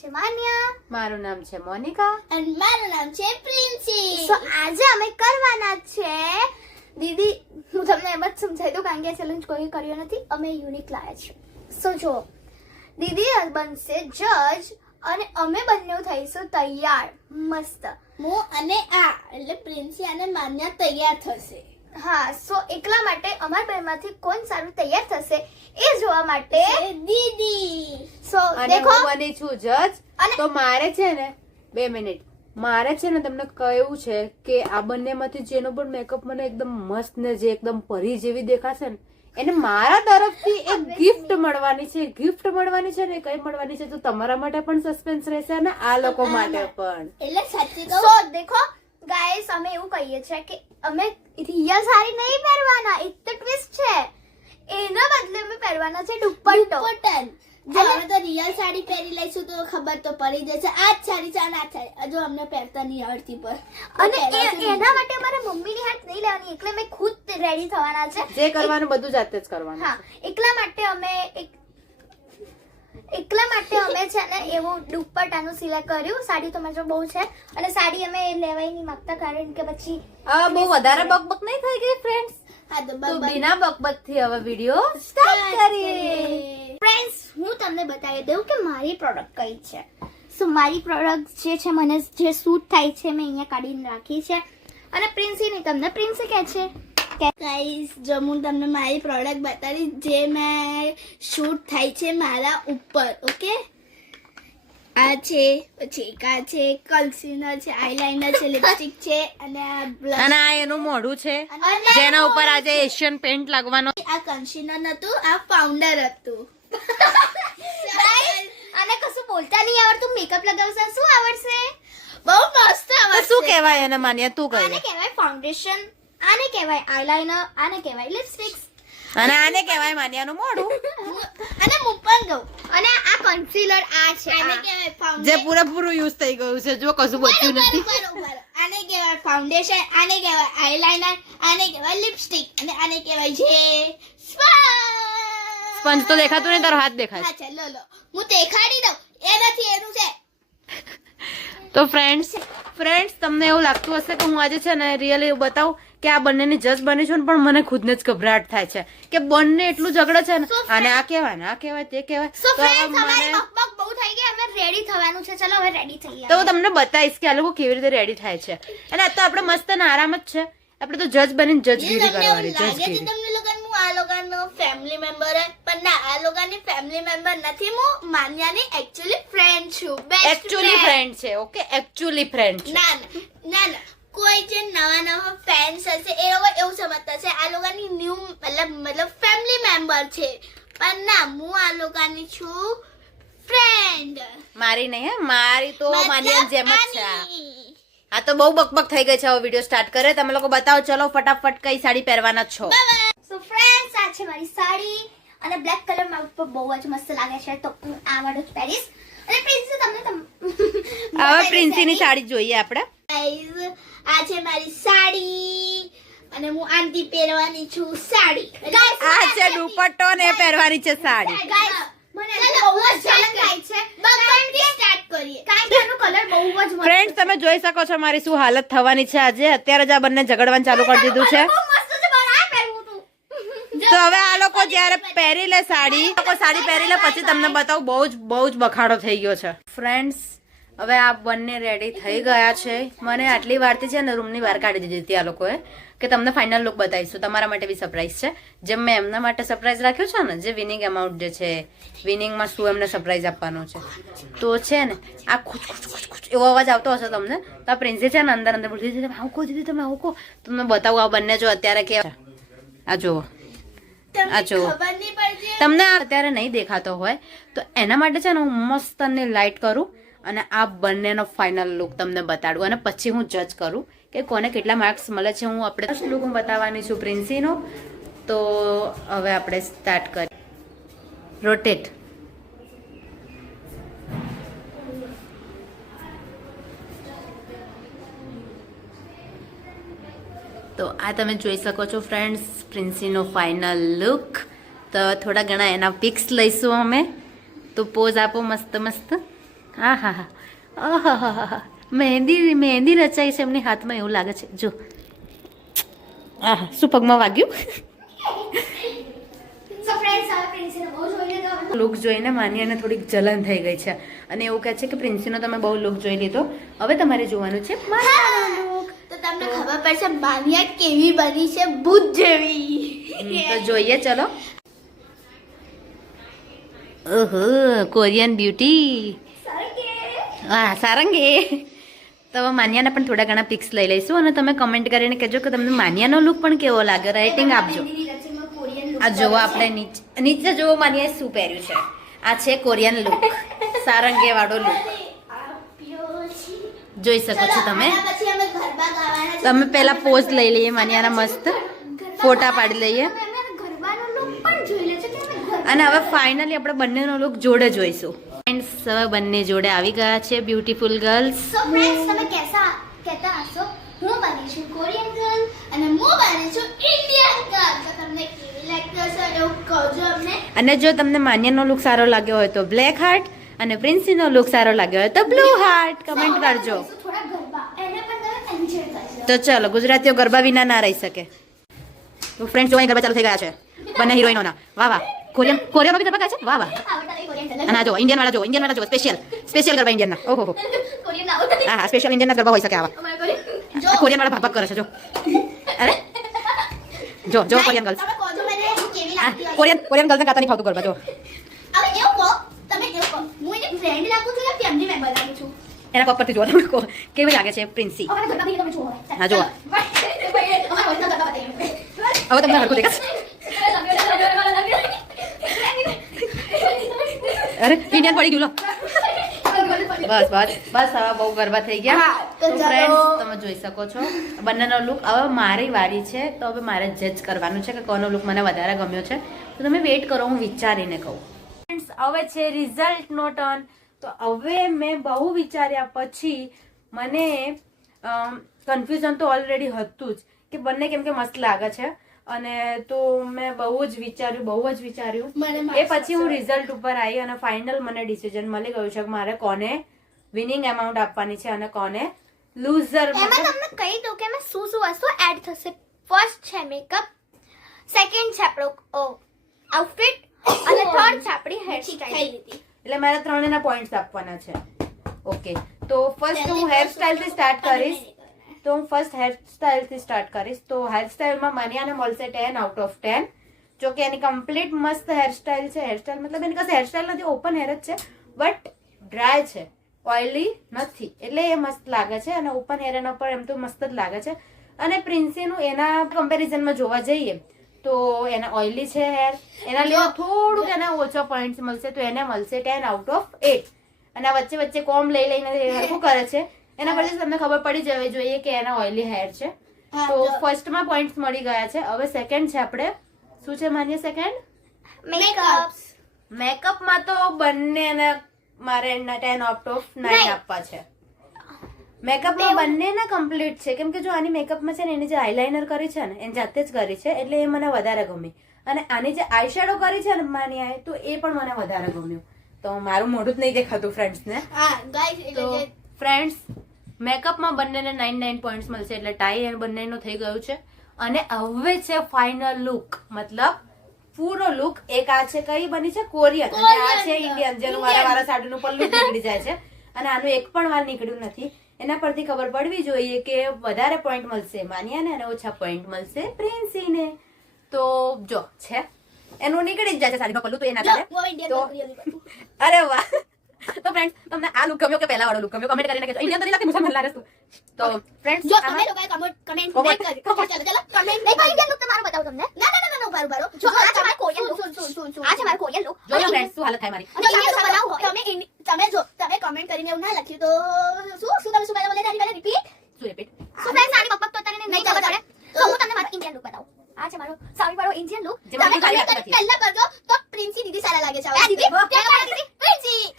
છે માન્યા. મારું નામ છે મોનિકા. અને મારું નામ છે પ્રિન્સી. સો આજે અમે કરવાના છે દીદી હું તમને એમ જ સમજાવી દઉં કારણ કે ચેલેન્જ કોઈ કર્યો નથી અમે યુનિક લાયા છે સો જો દીદી બનશે જજ અને અમે બંને થઈશું તૈયાર મસ્ત. હું અને આ એટલે પ્રિન્સી અને માન્યા તૈયાર થશે. હા સો એટલા માટે અમાર બેમાંથી કોણ સારું તૈયાર થશે એ જોવા માટે દીદી. સો અને દેખો. હું બની છું જજ. તો મારે છે ને બે મિનિટ. મારે છે ને તમને કહેવું છે કે આ બંનેમાંથી જેનો પણ મેકઅપ મને એકદમ મસ્ત ને જે એકદમ પરી જેવી દેખાશે ને એને મારા તરફથી એક ગિફ્ટ મળવાની છે ગિફ્ટ મળવાની છે ને કઈ મળવાની છે તો તમારા માટે પણ સસ્પેન્સ રહેશે અને આ લોકો માટે પણ. એટલે સાચી સો કહું. દેખો ગાઈસ અમે એવું કહીએ છીએ કે અમે રિયલ સાડી નહીં પહેરવાના. એક તો ટ્વિસ્ટ છે. એના બદલે અમે પહેરવાના છે દુપટ્ટો. દુપટ્ટન. જો અમે તો રિયલ સાડી પહેરી લઈશું તો ખબર તો પડી જશે. આ જ સાડી છે અને આ જ સાડી. હજુ અમને પહેરતા નહીં આવડતી પર અને એના માટે અમારે મમ્મીની હાથ નહીં લેવાની એટલે અમે ખુદ રેડી થવાના છે. જે કરવાનું બધું જાતે જ કરવાનું હા એટલા માટે અમે એક એટલા માટે અમે છે ને એવું દુપટ્ટાનું સિલેક્ટ કર્યું. સાડી તો મારે બહુ છે. અને સાડી અમે લેવાય નહીં માંગતા કારણ કે પછી બહુ વધારે બકબક નહીં થઈ ગઈ ફ્રેન્ડ્સ હા તો બિના બકબક. થી હવે વીડિયો સ્ટાર્ટ કરીએ. ફ્રેન્ડ્સ હું તમને બતાવી દઉં કે મારી પ્રોડક્ટ કઈ છે. સો મારી પ્રોડક્ટ જે છે મને જે સૂટ થાય છે મેં અહીંયા કાઢીને રાખી છે. અને પ્રિન્સી નહીં તમને પ્રિન્સી કે છે? ગાઈસ જો હું તમને મારી પ્રોડક્ટ બતાવી જે મેં શૂટ થાય છે મારા ઉપર ઓકે આ છે પછી એક આ છે કન્સીલર છે આઈલાઇનર છે લિપસ્ટિક છે અને આ. અને આ એનું મોઢું છે જેના ઉપર આજે એશિયન પેન્ટ લાગવાનો. આ કન્સીલર નતું આ પાઉન્ડર હતું. અને કશું બોલતા નહીં આવડતું મેકઅપ લગાવશે શું આવડશે? બહુ મસ્ત આવડશે. શું કહેવાય એને માન્યા તું આને કહે કહેવાય ફાઉન્ડેશન આને કહેવાય આઈલાઇનર આને કહેવાય લિપસ્ટિક્સ. અને આને કહેવાય માનિયાનું મોઢું. અને હું પણ કહું અને આ કન્સીલર આ છે આને કહેવાય કહેવાય જે પૂરેપૂરું યુઝ થઈ ગયું છે જો કશું બચ્યું નથી. આને કહેવાય ફાઉન્ડેશન આને કહેવાય આઈલાઇનર આને કહેવાય લિપસ્ટિક અને આને કહેવાય છે સ્પંજ તો દેખાતું નહીં તારો હાથ દેખાય હા ચાલો લો હું દેખાડી દઉં. એ નથી એનું છે. તો ફ્રેન્ડ્સ ફ્રેન્ડ્સ તમને એવું લાગતું હશે કે હું આજે છે ને રિયલી બતાવું કે આ બંનેની જજ બની છું ને પણ મને ખુદને જ ગભરાટ થાય છે કે બંને એટલું ઝઘડે છે ને. અને આ કહેવાય ને આ કહેવાય તે કહેવાય. તો હું તમને બતાવીશ કે આ લોકો કેવી રીતે રેડી થાય છે. અને આ તો આપણે મસ્ત ને આરામ જ છે. આપણે તો જજ બનીને જજ જજગીરી કરવાની જજગીરી તમને લોકોને હું આ લોકોનો ફેમિલી મેમ્બર પણ ના આ લોકોની ફેમિલી મેમ્બર નથી હું માન્યાની એકચ્યુઅલી ફ્રેન્ડ છું. બેસ્ટ એકચ્યુઅલી ફ્રેન્ડ છે ઓકે એકચ્યુઅલી ફ્રેન્ડ છે. ના ના ના. કોઈ જે નવા નવા ફેન્સ હશે એ લોકો એવું સમજતા છે આ લોકોની ન્યૂ મતલબ મતલબ ફેમિલી મેમ્બર છે. પણ ના હું આ લોકોની છું ફ્રેન્ડ મારી નહીં હે? મારી તો માન્યાની જેમ જ છે આ. તો બહુ બકબક થઈ ગઈ છે હવે વીડિયો સ્ટાર્ટ કરે. તમે લોકો બતાવો ચલો ફટાફટ કઈ સાડી પહેરવાના છો. સો ફ્રેન્ડ્સ આ છે મારી સાડી. અને બ્લેક કલર મારા ઉપર બહુ જ મસ્ત લાગે છે. તો હું આ વાળું જ પહેરીશ. અને પ્રિન્સી તમને તમ- હવે પ્રિન્સીની સાડી જોઈએ આપણે. Guys, આ છે મારી સાડી. અને હું આંટી પહેરવાની છું સાડી. આ છે દુપટ્ટો ને પહેરવાની છે સાડી. ફ્રેન્ડ તમે જોઈ શકો છો મારી શું હાલત થવાની છે આજે. અત્યારે જ આ બંને ઝઘડવાનું ચાલુ કરી દીધું છે. તો. હવે આ લોકો જ્યારે પહેરી લે સાડી લોકો સાડી પહેરી લે પછી તમને બતાવું બહુ જ બહુ જ બખાડો થઈ ગયો છે. ફ્રેન્ડ્સ હવે આ બંને રેડી થઈ ગયા છે. મને આટલી વારથી છે ને રૂમની બહાર કાઢી દીધી હતી આ લોકોએ કે તમને ફાઇનલ લુક બતાવીશું. તમારા માટે બી સરપ્રાઈઝ છે. જેમ મેં એમના માટે સરપ્રાઈઝ રાખ્યું છે ને જે વિનિંગ અમાઉન્ટ જે છે વિનિંગમાં શું એમને સરપ્રાઈઝ આપવાનું છે. તો છે ને આ ખુચ ખુચ ખુચ ખુચ એવો અવાજ આવતો હશે તમને તો આ પ્રિન્સે છે ને અંદર અંદર બોલતી હતી તમે આવું કહો દીધી તમે આવું કહો. તમને બતાવું આ બંને જો અત્યારે કે આ જુઓ. તમને આ જુઓ. તમને અત્યારે નહીં દેખાતો હોય તો એના માટે છે ને હું મસ્ત તમને લાઇટ કરું. અને આ બંનેનો ફાઇનલ લુક તમને બતાડું. અને પછી હું જજ કરું કે કોને કેટલા માર્ક્સ મળે છે. હું આપણે લુક હું બતાવવાની છું પ્રિન્સીનો. તો હવે આપણે સ્ટાર્ટ કરીએ રોટેટ તો આ તમે જોઈ શકો છો ફ્રેન્ડ્સ પ્રિન્સીનો ફાઇનલ લુક તો થોડા ઘણા એના પિક્સ લઈશું અમે. તો પોઝ આપો મસ્ત મસ્ત. હા હા હા. મહેંદી મહેંદી રચાઈ છે એમની હાથમાં એવું લાગે છે. જો. આહા શું પગમાં વાગ્યું? લુક જોઈને માન્યાને થોડીક જલન થઈ ગઈ છે. અને એવું કહે છે કે પ્રિન્સીનો તમે બહુ લુક જોઈ લીધો. હવે તમારે જોવાનું છે તો તમને ખબર પડશે માનિયા કેવી બની છે ભૂત જેવી. તો જોઈએ ચલો. ઓહો કોરિયન બ્યુટી હા સારંગી. તો માન્યાના પણ થોડા ઘણા પિક્સ લઈ લઈશું અને તમે કમેન્ટ કરીને કહેજો કે તમને માન્યાનો લુક પણ કેવો લાગે રાઇટિંગ આપજો. આ જોવો આપણે નીચે નીચે જોવો માન્યાએ શું પહેર્યું છે. આ છે કોરિયન લુક સારંગી વાળો લુક જોઈ શકો છો તમે. તમે પહેલા પોઝ લઈ લઈએ માન્યાના મસ્ત ફોટા પાડી લઈએ. અને હવે ફાઇનલી આપણે બંનેનો લુક જોડે જોઈશું. ફ્રેન્ડ્સ હવે બંને જોડે આવી ગયા છે બ્યુટીફુલ ગર્લ્સ સો ફ્રેન્ડ્સ તમે કેસા કહેતા હશો હું બની છું કોરિયન ગર્લ અને હું બની છું ઇન્ડિયન ગર્લ તો તમને કેવી લાગતી હશે? એવું કહજો અમને. અને જો તમને માન્યનો લુક સારો લાગ્યો હોય તો બ્લેક હાર્ટ અને પ્રિન્સીનો લુક સારો લાગ્યો હોય તો બ્લુ હાર્ટ કમેન્ટ કરજો. તો ચલો ગુજરાતીઓ ગરબા વિના ના રહી શકે. તો ફ્રેન્ડ્સ જો ગરબા ચાલુ થઈ ગયા છે બંને હિરોઈનોના વાહ વાહ. કોરિયન કોરિયનમાં બી ગરબા છે વાહ વાહ કોરિયન અને આ જો ઇન્ડિયન વાળા જો ઇન્ડિયન વાળા જો સ્પેશિયલ સ્પેશિયલ ગરબા ઓહો. કોરિયન ના આવડતા હા હા સ્પેશિયલ ઇન્ડિયનના ગરબા હોઈ શકે આવા કોરિયન વાળા ભાગ કરે છે જો અરે જો જો કોરિયન ગર્લ્સ કોરિયન કોરિયન ગર્લ્સને કાતા નહીં ફાવતું ગરબા જો હવે એવું કહો તમે એવું કહો હું એને ફ્રેન્ડ લાગું છું કે ફેમિલી મેમ્બર લાગું છું એના પગ પરથી જોવા તમે કહો કેવી લાગે છે પ્રિન્સી હા બતાવીએ હવે તમને હરખું દેખાશે અરે ઇન્ડિયન પડી ગયું લો. બસ બસ બસ હવે બહુ ગરબા થઈ ગયા. તો ફ્રેન્ડ્સ તમે જોઈ શકો છો. બંનેનો લુક હવે મારી વારી છે તો હવે મારે જજ કરવાનું છે કે કોનો લુક મને વધારે ગમ્યો છે. તો તમે વેઇટ કરો હું વિચારીને કહું. ફ્રેન્ડ્સ હવે છે રિઝલ્ટ નો ટર્ન તો હવે મેં બહુ વિચાર્યા પછી મને કન્ફ્યુઝન તો ઓલરેડી હતું જ કે બંને કેમ કે મસ્ત લાગે છે. અને તો મેં બહુ જ વિચાર્યું બહુ જ વિચાર્યું. એ પછી હું રિઝલ્ટ ઉપર આવી અને ફાઇનલ મને ડિસિઝન મળી ગયું છે કે મારે કોને વિનિંગ એમાઉન્ટ આપવાની છે અને કોને લૂઝર એમાં તમને કહી દઉં કે એમાં શું શું વસ્તુ એડ થશે. ફર્સ્ટ છે મેકઅપ સેકન્ડ છે આપણો આઉટફિટ અને થર્ડ છે આપણી હેરસ્ટાઈલ એટલે મારે ત્રણેના પોઈન્ટ્સ આપવાના છે. ઓકે તો ફર્સ્ટ હું હેરસ્ટાઈલથી સ્ટાર્ટ કરીશ. તો હું ફર્સ્ટ હેરસ્ટાઈલથી સ્ટાર્ટ કરીશ. તો હેરસ્ટાઈલમાં માન્યાને મળશે ટેન આઉટ ઓફ ટેન જો કે એની કમ્પ્લીટ મસ્ત હેરસ્ટાઈલ છે. હેરસ્ટાઈલ મતલબ એની કશે હેરસ્ટાઈલ નથી ઓપન હેર જ છે. બટ ડ્રાય છે. ઓઇલી નથી. એટલે એ મસ્ત લાગે છે અને ઓપન હેર એના પર એમ તો મસ્ત જ લાગે છે. અને પ્રિન્સીનું એના કમ્પેરિઝનમાં જોવા જઈએ તો એના ઓઇલી છે હેર એના લીધે થોડુંક એને ઓછો પોઈન્ટ મળશે તો એને મળશે ટેન આઉટ ઓફ એટ અને વચ્ચે વચ્ચે કોમ લઈ લઈને હરખું કરે છે. એના પરથી તમને ખબર પડી જવી જોઈએ કે એના ઓઇલી હેર છે. તો. ફર્સ્ટમાં પોઈન્ટ્સ મળી ગયા છે. હવે સેકન્ડ છે આપણે. શું છે માનીએ સેકન્ડ મેકઅપ મેકઅપમાં તો બંનેને મારે ટેન આઉટ ઓફ નાઇન આપવા છે. મેકઅપમાં બંનેના કમ્પ્લીટ છે. કેમ કે જો આની મેકઅપમાં છે ને એની જે આઈલાઇનર કરી છે ને એની જાતે જ કરી છે એટલે એ મને વધારે ગમી. અને આની જે આઈ શેડો કરી છે ને માની આઈ તો એ પણ મને વધારે ગમ્યું. તો મારું મોઢું જ નહીં દેખાતું ફ્રેન્ડ્સને હા ગાઈસ એટલે ફ્રેન્ડ્સ મેકઅપમાં બંનેને નાઇન નાઇન પોઈન્ટ્સ મળશે એટલે ટાઈ એ બંનેનું થઈ ગયું છે. અને હવે છે ફાઇનલ લુક મતલબ પૂરો લુક એક આ છે કઈ બની છે? કોરિયન અને આ છે ઇન્ડિયન જેનું વારા વારા સાડીનું પલ્લું નીકળી જાય છે. અને આનું એક પણ વાર નીકળ્યું નથી. એના પરથી ખબર પડવી જોઈએ કે વધારે પોઈન્ટ મળશે માન્યાને અને ઓછા પોઈન્ટ મળશે પ્રિન્સીને. તો જો છે. એનું નીકળી જ જાય છે સાડીનો પલ્લું તો એના તો- અરે વાહ. તો ફ્રેન્ડ્સ તમને આ લુક ગમ્યો કે પહેલા વાળો લુક ગમ્યો? કમેન્ટ કરીને કહેજો. ઇન્ડિયન તો નહીં લાગતી મુસલમાન લાગે છે તું. તો ફ્રેન્ડ્સ જો તમે લોકોએ કમેન્ટ કમેન્ટ Comment. ચલો ચલો કમેન્ટ નહીં ઇન્ડિયન લુક તમારો બતાવું તમને. ના ના ના ના ઉભારો ઉભારો. જો આ છે મારો કોરિયન લુક સુન સુન સુન આ છે મારો કોરિયન લુક જો ફ્રેન્ડ્સ શું હાલત થાય મારી? તમે તમે જો તમે કમેન્ટ કરીને એવું ના લખ્યું તો શું શું તમે શું પહેલા બોલે તારી પહેલા રિપીટ શું રિપીટ સો ફ્રેન્ડ્સ આની પપ્પા તો તને નહીં ખબર પડે? તો હું તમને મારો ઇન્ડિયન લુક બતાવું. આ છે મારો સારી મારો ઇન્ડિયન લુક તમે. પહેલા કરજો તો પ્રિન્સી દીદી સારા લાગે છે. આ દીદી?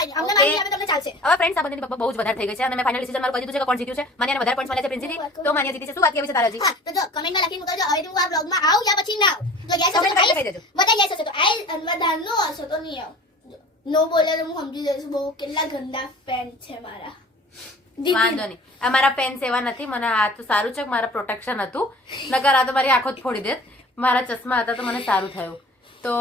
કઈ અમને Okay. માની તમને ચાલશે. હવે ફ્રેન્ડ્સ આ બંનેની બહુ જ વધારે થઈ ગઈ છે અને મેં ફાઇનલ ડિસિઝન મારું કહી દીધું છે કે કોણ જીત્યું છે. માન્યાને વધારે પોઈન્ટ મળે છે પ્રિન્સીથી તો માન્યા જીતી છે. શું વાત કેવી છે તારાજી? હા તો જો કમેન્ટમાં લખી મૂકજો. હવે તું આ બ્લોગમાં આવ યા પછી ના આવ. જો ગેસ આવીશ કહી દેજો. બધા યસ હશે તો આઈ અને નો હશે તો નહીં આવ. નો બોલે તો હું સમજી જઈશ. બહુ કેટલા ગંદા ફેન છે મારા. વાંધો નહીં. આ મારા સેવા નથી મને આ તો સારું છે મારા પ્રોટેક્શન હતું. નકર આ તો મારી આંખો જ ફોડી દેત. મારા ચશ્મા હતા તો મને સારું થયું. તો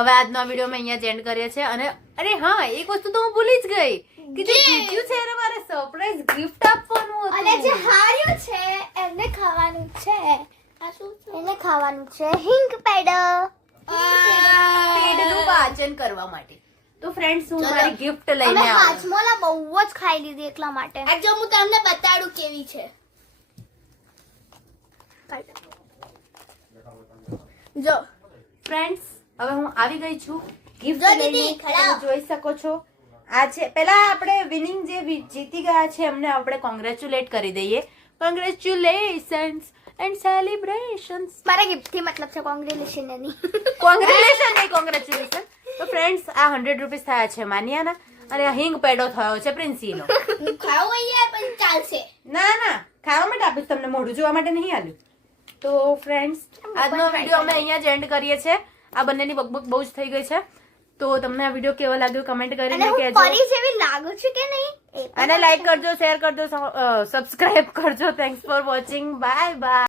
હવે આજનો આ વીડિયો મેં અહીંયા જ એન્ડ કરીએ છીએ અને અરે હા એક વસ્તુ તો હું ભૂલી જ ગઈ કે જે જીત્યું છે એને મારે સરપ્રાઈઝ ગિફ્ટ આપવાનું અને જે હાર્યું છે એમને ખાવાનું છે. આ શું છે? એને ખાવાનું છે હિંગ પેડ. પેટનું પાચન કરવા માટે. તો ફ્રેન્ડ્સ હું મારી ગિફ્ટ લઈને આવું. હાજમોલા બહુ જ ખાઈ લીધી એટલા માટે. આજે જો હું તમને બતાડું કેવી છે. જો ફ્રેન્ડ્સ હવે હું આવી ગઈ છું. ગિફ્ટ. જોઈ શકો છો. આ છે પહેલા આપણે વિનિંગ જે જીતી ગયા છે એમને આપણે કોંગ્રેચ્યુલેટ કરી દઈએ. કોંગ્રેચ્યુલેશન્સ એન્ડ સેલિબ્રેશન્સ મારા ગિફ્ટથી મતલબ છે કોંગ્રેચ્યુલેશન એની. કોંગ્રેચ્યુલેશન નહીં કોંગ્રેચ્યુલેશન તો ફ્રેન્ડ્સ આ હંડ્રેડ રૂપીસ થયા છે માનિયાના અને હિંગ પેડો થયો છે પ્રિન્સીનો. ખાવ ખાવું અહીંયા પણ ચાલશે. ના ના ખાવા માટે આપીશ તમને મોઢું જોવા માટે નહીં આલ્યું. તો ફ્રેન્ડ્સ આજનો વીડિયો અમે અહીંયા જ એન્ડ કરીએ છીએ. આ બંનેની બકબક બહુ જ થઈ ગઈ છે. તો તમને આ વીડિયો કેવો લાગ્યો? કમેન્ટ કરીને કહેજો. પરી જેવી લાગુ છું કે નહીં અને લાઈક કરજો શેર કરજો સબસ્ક્રાઇબ કરજો. Thanks for watching bye bye